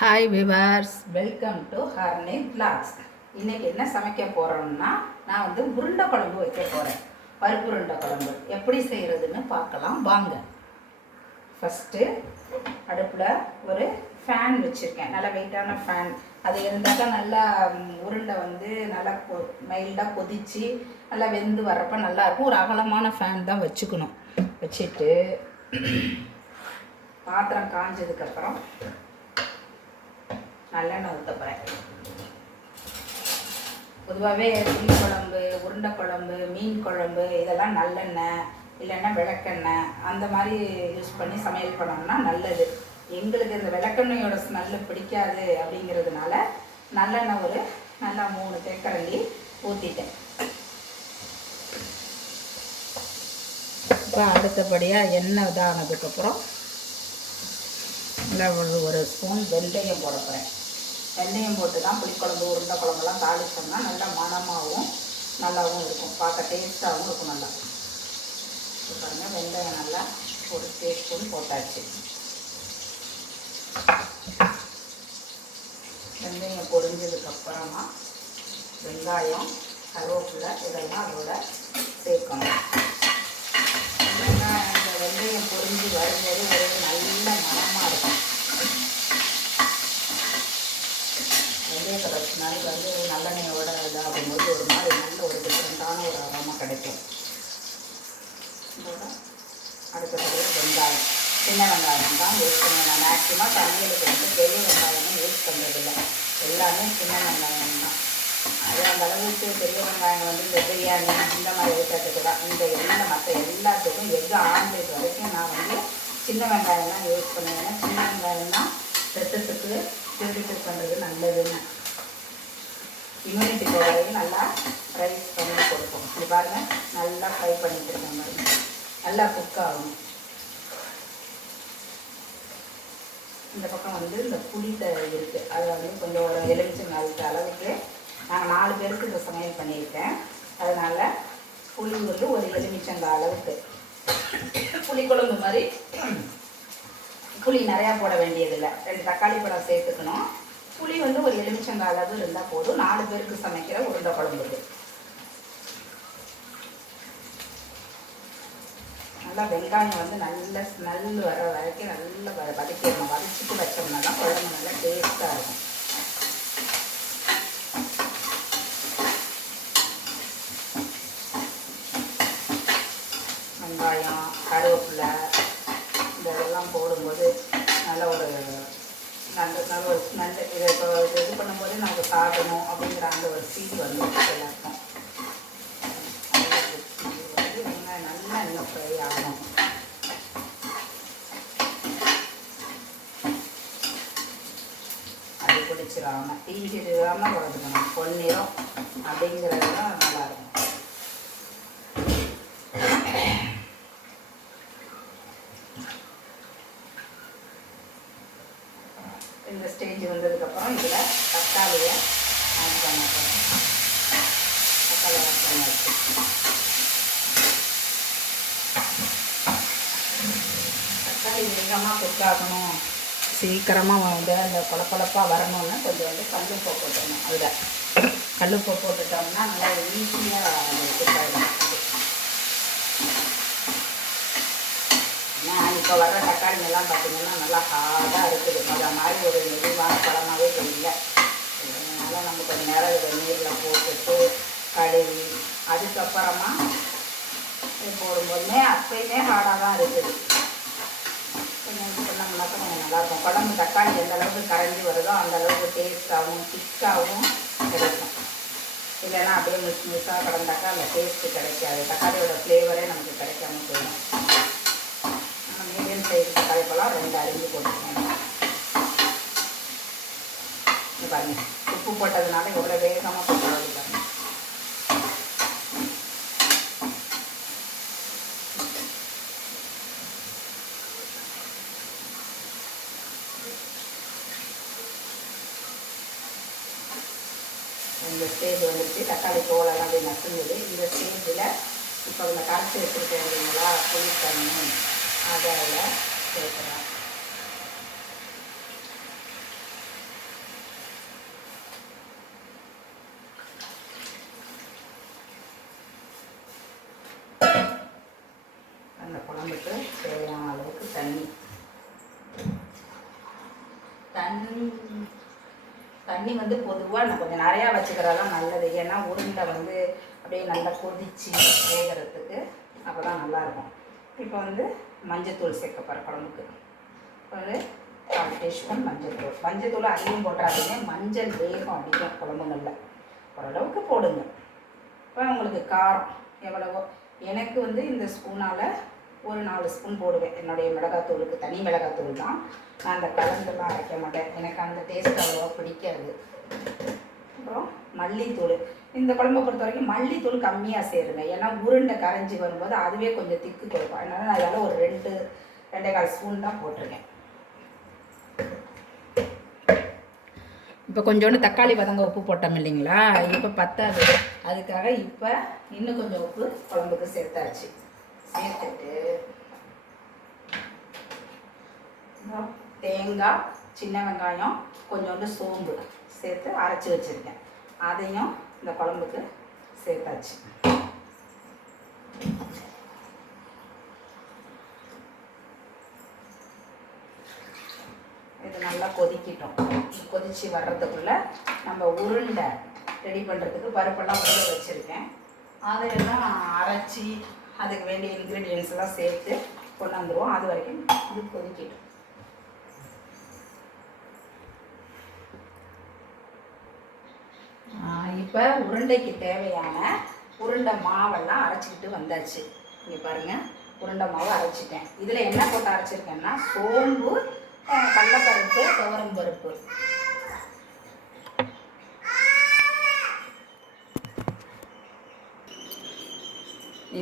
Hi viewers, welcome to ஹர்னே blogs. இன்றைக்கி என்ன சமைக்க போகிறோம்னா, நான் உருண்டை குழம்பு வைக்க போகிறேன். பருப்பு உருண்டை குழம்பு எப்படி செய்கிறதுன்னு பார்க்கலாம் வாங்க. ஃபஸ்ட்டு அடுப்பில் ஒரு ஃபேன் வச்சுருக்கேன், நல்லா வெயிட்டான ஃபேன். அது இருந்தாக்கா நல்லா உருண்டை நல்லா மைல்டாக கொதித்து நல்லா வெந்து வர்றப்போ நல்லாயிருக்கும். ஒரு அகலமான ஃபேன் தான் வச்சுக்கணும். வச்சுட்டு பாத்திரம் காஞ்சதுக்கப்புறம் நல்லெண்ணெய் ஊற்ற போகிறேன். பொதுவாகவே புளி குழம்பு, உருண்டை குழம்பு, மீன் குழம்பு இதெல்லாம் நல்லெண்ணெய் இல்லைன்னா விளக்கெண்ணெய் அந்த மாதிரி யூஸ் பண்ணி சமையல் பண்ணோம்னா நல்லது. எங்களுக்கு இந்த விளக்கெண்ணெயோட ஸ்மெல்லு பிடிக்காது. அப்படிங்கிறதுனால நல்லெண்ணெய் ஒரு நல்லா 3 தேக்கரண்டி ஊற்றிட்டேன். இப்போ அடுத்தபடியாக எண்ணெய் இதானதுக்கப்புறம் நல்லா ஒரு ஸ்பூன் வெந்தயம் போட போகிறேன். வெந்தயம் போட்டு தான் புளிக்குழம்பு, உருண்டை குழம்புலாம் தாளிச்சோம்னா நல்லா மணமாகவும் நல்லாவும் இருக்கும், பார்க்க டேஸ்ட்டாகவும் இருக்கும். நல்லா பாருங்கள், வெந்தயம் நல்லா ஒரு டீஸ்பூன் போட்டாச்சு. வெந்தயம் பொரிஞ்சதுக்கப்புறமா வெங்காயம், கருவேப்பிலை இதெல்லாம் அதோட சேர்க்கணும். இந்த வெந்தயம் பொரிஞ்சு வரும்போது ஒரு நல்ல மணமாக இருக்கும். வெந்தயத்தை வச்சுனாலே நல்லெண்ணெயோட இதாகும்போது ஒரு மாதிரி நல்ல ஒரு டிஃப்ரெண்ட்டான ஒரு அரோமா கிடைக்கும். இதோட அடுத்தபடியாக வெங்காயம், சின்ன வெங்காயம் தான் யூஸ் பண்ணுவேன். நான் மேக்ஸிமம் சமையலுக்கு பெரிய வெங்காயமும் யூஸ் பண்ணுறதில்லை, எல்லாமே சின்ன வெங்காயம் தான். அது அந்த அளவுக்கு பெரிய வெங்காயம் இந்த பிரியாணி இந்த மாதிரி ஐட்டத்துக்கு தான். இந்த மற்ற எல்லாத்துக்கும் எக் ஆம்லேட் வரைக்கும் நான் சின்ன வெங்காயம் தான் யூஸ் பண்ணுவேன். சின்ன வெங்காயம் தான் ரத்தத்துக்கு பியூரிஃபை பண்ணுறது நல்லதுன்னு, இம்யூனிட்டி பவரையும் நல்லா ஃப்ரை பண்ணி கொடுப்போம். இது பாருங்கள், நல்லா ஃப்ரை பண்ணிட்டு இருக்க மாதிரி நல்லா குக் ஆகும். இந்த பக்கம் இந்த புளி இருக்குது, அதை கொஞ்சம் ஒரு எலுமிச்சை அளவுக்கு நாங்கள் 4 பேருக்கு இந்த சமையல் பண்ணியிருக்கேன். அதனால் புளி ஒரு எலுமிச்சங்காய் அளவுக்கு, புளிக்குழம்பு மாதிரி புளி நிறையா போட வேண்டியதில்லை. 2 தக்காளி பழம் சேர்த்துக்கணும். புளி ஒரு எலுமிச்சங்காய் அளவு இருந்தால் போதும் 4 பேருக்கு சமைக்கிற உருண்டை குழம்புக்கு. நல்லா வெங்காயம் நல்ல ஸ்மெல் வர வரைக்கும் நல்லா வதக்கிடணும். வதச்சிட்டு வச்சோம்னா தான் குழம்பு நல்லா டேஸ்ட்டாக இருக்கும். வெங்காயம், கருவேப்பிலை இதெல்லாம் போடும்போது நல்ல ஒரு ஒரு ஸ்மெல். இதை இப்போ இது பண்ணும்போது நமக்கு சாப்பிடணும் அப்படிங்கிற அந்த ஒரு ஃபீல் எல்லாருக்கும். வெங்காயம் நல்லா இன்னும் ஃப்ரை ஆகணும். அது பிடிச்சிடாமல் தீஞ்சிடாமல் வளர்த்துக்கணும். பொன்னிறம் அப்படிங்கிறது தான் நல்லாயிருக்கும். இந்த ஸ்டேஜ் வந்ததுக்கப்புறம் இதில் தக்காளியை ஆட் பண்ண போகிறோம். தக்காளி ஆட் பண்ணியாச்சு. தக்காளி வேகமாக குக் ஆகணும், சீக்கிரமாக அந்த கொலப்பாக வரணும்னு கொஞ்சம் கல்லுப்பை போட்டுடணும். அதில் கல்லுப்பை போட்டுட்டோம்னா நல்லா ஈஸியாக குக் ஆகிடும். இப்போ வர்ற தக்காளிங்கெல்லாம் பார்த்திங்கன்னா நல்லா ஹார்டாக இருக்குது. அதை மாதிரி ஒரு மெதுவான பழமாகவே தெரியல. அதனால் நம்ம கொஞ்சம் நேரம் இதை நீரில் போட்டுட்டு கழுவி அதுக்கப்புறமா இது போடும்போதுமே அப்பயுமே ஹார்டாக தான் இருக்குது. கொஞ்சம் இது பண்ணோம்னாக்கா கொஞ்சம் நல்லாயிருக்கும். குழம்பு தக்காளி எந்த அளவுக்கு கரைஞ்சி வருதோ அந்த அளவுக்கு டேஸ்ட்டாகவும் திக்காகவும் கிடைக்கும். இல்லைன்னா அப்படியே மிஸ்ஸாக கிடந்தாக்கா அந்த டேஸ்ட்டு கிடைக்காது. தக்காளியோட ஃப்ளேவரே நமக்கு கிடைக்காம போயிடும். மீடியம் சைஸ் தக்காளி பழம் 2 அரிஞ்சு போட்டுக்கோங்க. இது பாருங்கள், உப்பு போட்டதுனால எவ்வளோ வேகமாக போட்டுறது பாருங்கள். இந்த ஸ்டேஜ் தக்காளி தோலெல்லாம் அப்படியே நசுங்குது. இந்த ஸ்டேஜில் இப்போ இந்த கரைச்சி வச்சுருக்கேன் இல்லைங்களா புளி தண்ணி, அதில் சேர்க்குறேன். தண்ணி தண்ணி வந்து பொதுவாக நான் கொஞ்சம் நிறையா வச்சுக்கிறதான் நல்லது. ஏன்னா உருண்டை வந்து அப்படியே நல்லா கொதித்து வேகிறதுக்கு அப்போ தான் நல்லாயிருக்கும். இப்போ வந்து மஞ்சத்தூள் சேர்க்க போகிற குழம்புக்கு ஒரு 1/4 டீஸ்பூன் மஞ்சத்தூள் அதிகம் போட்டாலுமே மஞ்சள் வேகம் அதிகம் குழம்புங்களில் ஓரளவுக்கு போடுங்க. இப்போ உங்களுக்கு காரம் எவ்வளவோ, எனக்கு வந்து இந்த ஸ்பூனால் ஒரு 4 ஸ்பூன் போடுவேன். என்னுடைய மிளகாத்தூளுக்கு தனி மிளகாத்தூள் தான். நான் அந்த கலந்தெல்லாம் அரைக்க மாட்டேன், எனக்கு அந்த டேஸ்ட் அவ்வளோவா பிடிக்காது. அப்புறம் மல்லித்தூள், இந்த குழம்பை பொறுத்த வரைக்கும் மல்லித்தூள் கம்மியாக சேருங்க. ஏன்னா உருண்டை கரைஞ்சி வரும்போது அதுவே கொஞ்சம் திக்கு கொடுக்கும். அதனால நான் இதெல்லாம் ஒரு 2-2.25 ஸ்பூன் தான் போட்டிருக்கேன். இப்போ கொஞ்சோண்டு தக்காளி வதங்க உப்பு போட்டோம் இல்லைங்களா, இப்போ பத்தாது. அதுக்காக இப்போ இன்னும் கொஞ்சம் உப்பு குழம்புக்கு சேர்த்தாச்சு. சேர்த்துட்டு தேங்காய், சின்ன வெங்காயம், கொஞ்சோண்டு சோம்பு சேர்த்து அரைச்சி வச்சுருக்கேன். அதையும் இந்த குழம்புக்கு சேர்த்தாச்சு. இது நல்லா கொதிக்கிட்டோம். கொதித்து வர்றதுக்குள்ளே நம்ம உருண்டை ரெடி பண்ணுறதுக்கு பருப்பெல்லாம் ஊற வச்சுருக்கேன். அதையெல்லாம் அரைச்சி அதுக்கு வேண்டிய இன்க்ரீடியன்ஸ் எல்லாம் சேர்த்து கொண்டாந்துருவோம். அது வரைக்கும் இது கொதிக்கிட்டோம். இப்போ உருண்டைக்கு தேவையான உருண்டை மாவெல்லாம் அரைச்சிக்கிட்டு வந்தாச்சு. இங்கே பாருங்கள், உருண்டை மாவு அரைச்சிட்டேன். இதில் என்ன போட்டு அரைச்சிருக்கேன்னா சோம்பு, கடலைப்பருப்பு, துவரம் பருப்பு.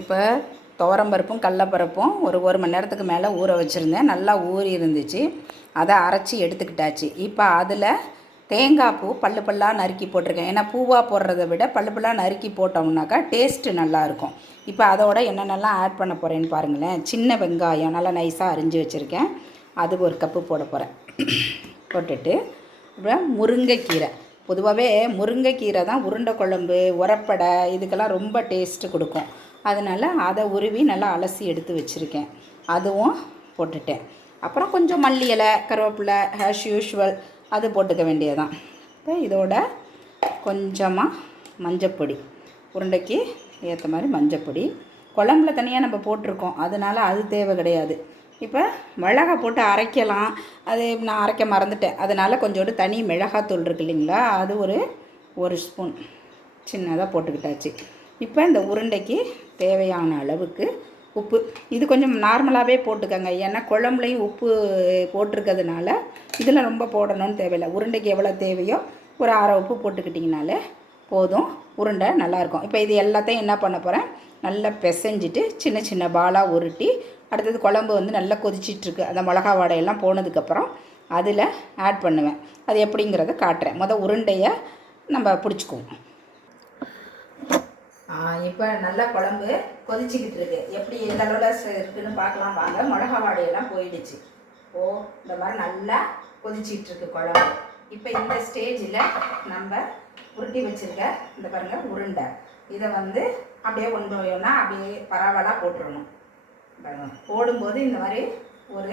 இப்போ துவரம்பருப்பும் கடலைப்பருப்பும் ஒரு மணி நேரத்துக்கு மேலே ஊற வச்சுருந்தேன். நல்லா ஊறி இருந்துச்சு. அதை அரைச்சி எடுத்துக்கிட்டாச்சு. இப்போ அதில் தேங்காய் பூ பல்லாக நறுக்கி போட்டிருக்கேன். ஏன்னா பூவாக போடுறத விட பல்லாக நறுக்கி போட்டோம்னாக்கா டேஸ்ட்டு நல்லாயிருக்கும். இப்போ அதோட என்னென்னலாம் ஆட் பண்ண போகிறேன்னு பாருங்களேன். சின்ன வெங்காயம் நல்லா நைஸாக அரிஞ்சு வச்சுருக்கேன், அது 1 கப்பு போட போகிறேன். போட்டுட்டு அப்புறம் முருங்கைக்கீரை. பொதுவாகவே முருங்கைக்கீரை தான் உருண்டை குழம்பு, உரப்படை இதுக்கெல்லாம் ரொம்ப டேஸ்ட்டு கொடுக்கும். அதனால் அதை உருவி நல்லா அலசி எடுத்து வச்சுருக்கேன், அதுவும் போட்டுட்டேன். அப்புறம் கொஞ்சம் மல்லி இலை, கருவேப்பிலை, ஆஸ் யூஷுவல் அது போட்டுக்க வேண்டியதான். இப்போ இதோட கொஞ்சமாக மஞ்சப்பொடி, உருண்டைக்கு ஏற்ற மாதிரி மஞ்சப்பொடி. குழம்புல தனியாக நம்ம போட்டிருக்கோம், அதனால் அது தேவை கிடையாது. இப்போ மிளகாய் போட்டு அரைக்கலாம், அது நான் அரைக்க மறந்துட்டேன். அதனால் கொஞ்சோண்டு தனி மிளகாத்தூள் இருக்கு இல்லைங்களா, அது ஒரு ஸ்பூன் சின்னதாக போட்டுக்கிட்டாச்சு. இப்போ இந்த உருண்டைக்கு தேவையான அளவுக்கு உப்பு, இது கொஞ்சம் நார்மலாகவே போட்டுக்கோங்க. ஏன்னா குழம்புலையும் உப்பு போட்டிருக்கிறதுனால இதில் ரொம்ப போடணும்னு தேவையில்லை. உருண்டைக்கு எவ்வளோ தேவையோ ஒரு 1/2 உப்பு போட்டுக்கிட்டிங்கனாலே போதும், உருண்டை நல்லாயிருக்கும். இப்போ இது எல்லாத்தையும் என்ன பண்ண போகிறேன், நல்லா பிசைஞ்சிட்டு சின்ன சின்ன பாலாக உருட்டி, அடுத்தது குழம்பு வந்து நல்லா கொதிச்சிட்ருக்கு, அந்த மிளகா வாடையெல்லாம் போனதுக்கப்புறம் அதில் ஆட் பண்ணுவேன். அது எப்படிங்கிறத காட்டுறேன். உருண்டையை நம்ம பிடிச்சிக்குவோம். இப்போ நல்லா குழம்பு கொதிச்சிக்கிட்டு இருக்கு. எப்படி எந்த அளவில் இருக்குதுன்னு பார்க்கலாம் வாங்க. மிளகா வாடையெல்லாம் போயிடுச்சு. இந்த மாதிரி நல்லா கொதிச்சிக்கிட்டு இருக்கு குழம்பு. இப்போ இந்த ஸ்டேஜில் நம்ம உருட்டி வச்சுருக்க இந்த பாருங்கள் உருண்டை, இதை வந்து அப்படியே ஒன்றா அப்படியே பரவலாக போட்டுடணும். போடும்போது இந்த மாதிரி ஒரு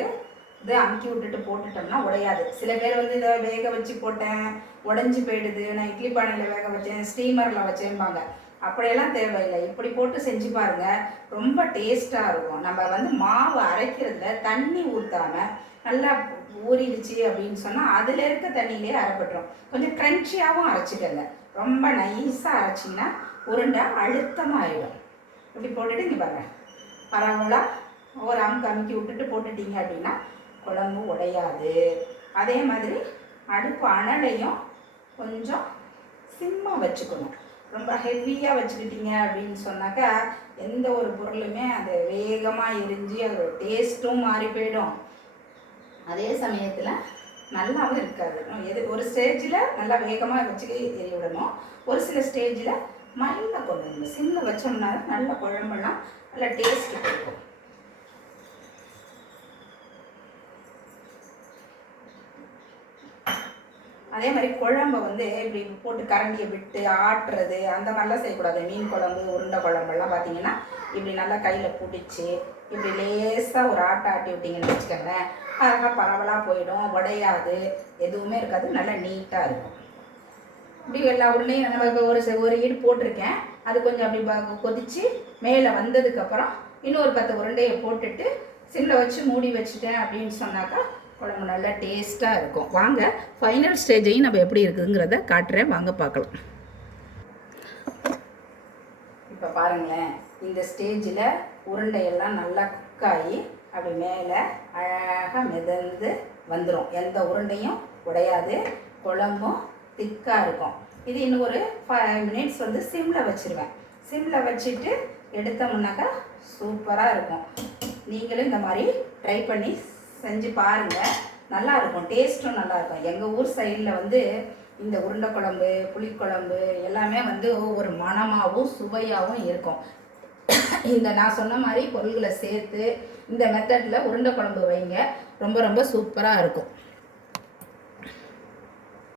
இதை அமுக்கி விட்டுட்டு போட்டுட்டோம்னா உடையாது. சில பேர் வந்து இதை வேக வச்சு போட்டேன் உடஞ்சி போயிடுது, நான் இட்லி பானையில் வேக வச்சேன், ஸ்டீமரில் வச்சேன்பாங்க. அப்படியெல்லாம் தேவையில்லை. இப்படி போட்டு செஞ்சு பாருங்கள், ரொம்ப டேஸ்ட்டாக இருக்கும். நம்ம வந்து மாவு அரைக்கிறதுல தண்ணி ஊற்றாமல் நல்லா ஊறிடுச்சு அப்படின்னு சொன்னால் அதில் இருக்க தண்ணியிலே அரைப்பட்டுரும். கொஞ்சம் க்ரன்ச்சியாகவும் அரைச்சிக்கங்க. ரொம்ப நைஸாக அரைச்சிங்கன்னா உருண்டை அழுத்தமாகிடும். இப்படி போட்டுட்டு இங்கே பாருங்கள், பரவலாக ஒரு அமுக்கி விட்டுட்டு போட்டுட்டீங்க அப்படின்னா குழம்பு உடையாது. அதே மாதிரி அடுப்பு அனலையும் கொஞ்சம் சிம்மாக வச்சுக்கணும். ரொம்ப ஹெவியாக வச்சுக்கிட்டீங்க அப்படின்னு சொன்னாக்கா எந்த ஒரு பொருளுமே அது வேகமாக எரிஞ்சு அதோட டேஸ்ட்டும் மாறி போயிடும். அதே சமயத்தில் நல்லாவும் இருக்காது. ஒரு ஸ்டேஜில் நல்லா வேகமாக வச்சு எரிய விடணும், ஒரு சில ஸ்டேஜில் மைல்டாக கொண்டு வரணும். சிம்மில் வச்சோம்னா நல்ல குழம்பெல்லாம் நல்லா டேஸ்ட்டு கொடுக்கும். அதே மாதிரி குழம்பை வந்து இப்படி போட்டு கரண்டியை விட்டு ஆட்டுறது அந்த மாதிரிலாம் செய்யக்கூடாது. மீன் குழம்பு, உருண்டை குழம்பெல்லாம் பார்த்தீங்கன்னா இப்படி நல்லா கையில் பிடிச்சி இப்படி லேசாக ஒரு ஆட்டை ஆட்டி விட்டிங்கன்னு வச்சுக்கோங்களேன், அழகாக பரவலாக போயிடும், உடையாது, எதுவுமே இருக்காது, நல்லா நீட்டாக இருக்கும். இப்படி எல்லா உருண்டையும் நம்ம ஒரு ஈடு போட்டிருக்கேன். அது கொஞ்சம் அப்படி கொதித்து மேலே வந்ததுக்கப்புறம் இன்னொரு 10 உருண்டையை போட்டுட்டு சிம்மில் வச்சு மூடி வச்சுட்டேன் அப்படின்னு சொன்னாக்கா குழம்பு நல்லா டேஸ்ட்டாக இருக்கும். வாங்க ஃபைனல் ஸ்டேஜையும் நம்ம எப்படி இருக்குதுங்கிறத காட்டுறேன், வாங்க பார்க்கலாம். இப்போ பாருங்களேன், இந்த ஸ்டேஜில் உருண்டையெல்லாம் நல்லா குக்காகி அப்படி மேலே அழகாக மிதந்து வந்துடும். எந்த உருண்டையும் உடையாது, குழம்பும் திக்காக இருக்கும். இது இன்னும் ஒரு 5 மினிட்ஸ் வந்து சிம்மில் வச்சுருவேன். சிம்மில் வச்சுட்டு எடுத்தோம்னாக்கா சூப்பராக இருக்கும். நீங்களும் இந்த மாதிரி ட்ரை பண்ணி செஞ்சு பாருங்கள், நல்லாயிருக்கும், டேஸ்ட்டும் நல்லாயிருக்கும். எங்கள் ஊர் சைடில் வந்து இந்த உருண்டை குழம்பு, புளிக்குழம்பு எல்லாமே வந்து ஒரு மணமாகவும் சுவையாகவும் இருக்கும். இந்த நான் சொன்ன மாதிரி பொருள்களை சேர்த்து இந்த மெத்தடில் உருண்டை குழம்பு வைங்க, ரொம்ப ரொம்ப சூப்பராக இருக்கும்.